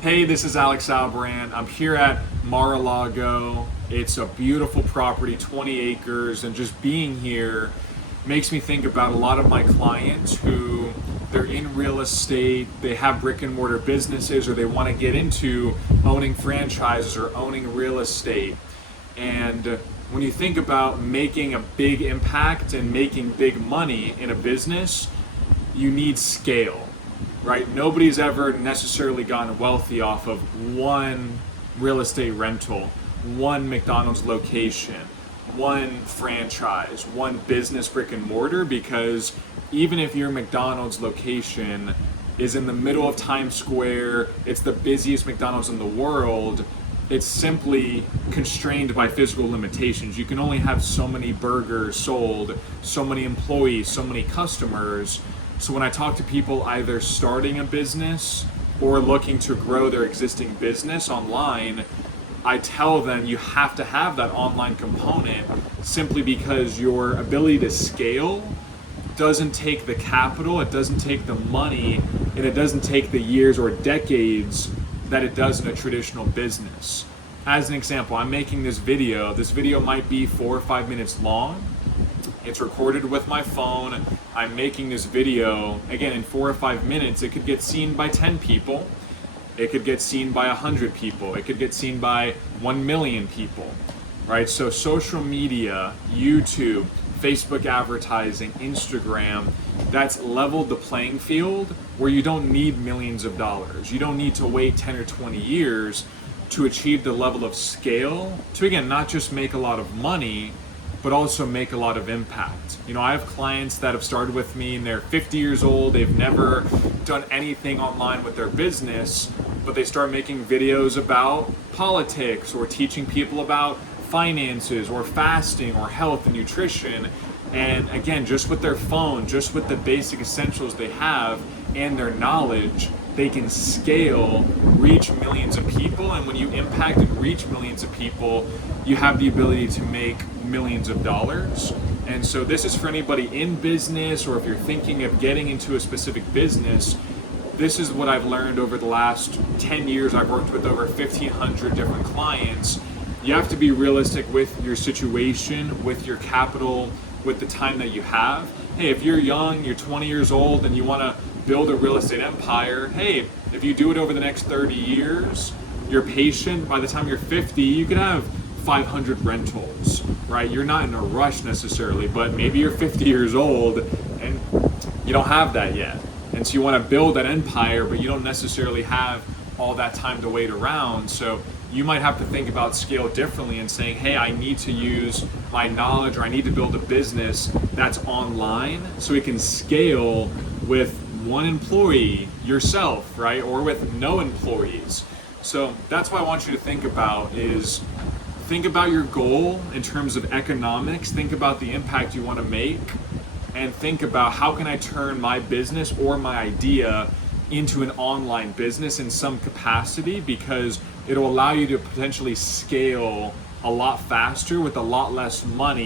Hey, this is Alex Albrand. I'm here at Mar-a-Lago. It's a beautiful property, 20 acres, and just being here makes me think about a lot of my clients who they're in real estate, they have brick and mortar businesses, or they want to get into owning franchises or owning real estate. And when you think about making a big impact and making big money in a business, you need scale, right? Nobody's ever necessarily gotten wealthy off of one real estate rental, one McDonald's location, one franchise, one business brick and mortar, because even if your McDonald's location is in the middle of Times Square, it's the busiest McDonald's in the world, it's simply constrained by physical limitations. You can only have so many burgers sold, so many employees, so many customers. So when I talk to people either starting a business or looking to grow their existing business online, I tell them you have to have that online component simply because your ability to scale doesn't take the capital, it doesn't take the money, and it doesn't take the years or decades that it does in a traditional business. As an example, I'm making this video. This video might be 4 or 5 minutes long. It's recorded with my phone. I'm making this video, again, in 4 or 5 minutes. It could get seen by 10 people. It could get seen by 100 people. It could get seen by 1 million people, right? So social media, YouTube, Facebook advertising, Instagram, that's leveled the playing field where you don't need millions of dollars. You don't need to wait 10 or 20 years to achieve the level of scale to, again, not just make a lot of money, but also make a lot of impact. You know, I have clients that have started with me and they're 50 years old, they've never done anything online with their business, but they start making videos about politics or teaching people about finances or fasting or health and nutrition. And again, just with their phone, just with the basic essentials they have and their knowledge, they can scale, reach millions of people. And when you impact and reach millions of people, you have the ability to make millions of dollars. And so this is for anybody in business, or if you're thinking of getting into a specific business, this is what I've learned over the last 10 years. I've worked with over 1,500 different clients. You have to be realistic with your situation, with your capital, with the time that you have. Hey, if you're young, you're 20 years old and you want to build a real estate empire, hey, if you do it over the next 30 years, you're patient, by the time you're 50, you could have 500 rentals, right? You're not in a rush necessarily, but maybe you're 50 years old and you don't have that yet. And so you want to build that empire, but you don't necessarily have all that time to wait around. So you might have to think about scale differently and saying, hey, I need to use my knowledge, or I need to build a business that's online so we can scale with one employee, yourself, right? Or with no employees. So that's what I want you to think about is think about your goal in terms of economics, think about the impact you want to make, and think about how can I turn my business or my idea into an online business in some capacity, because it'll allow you to potentially scale a lot faster with a lot less money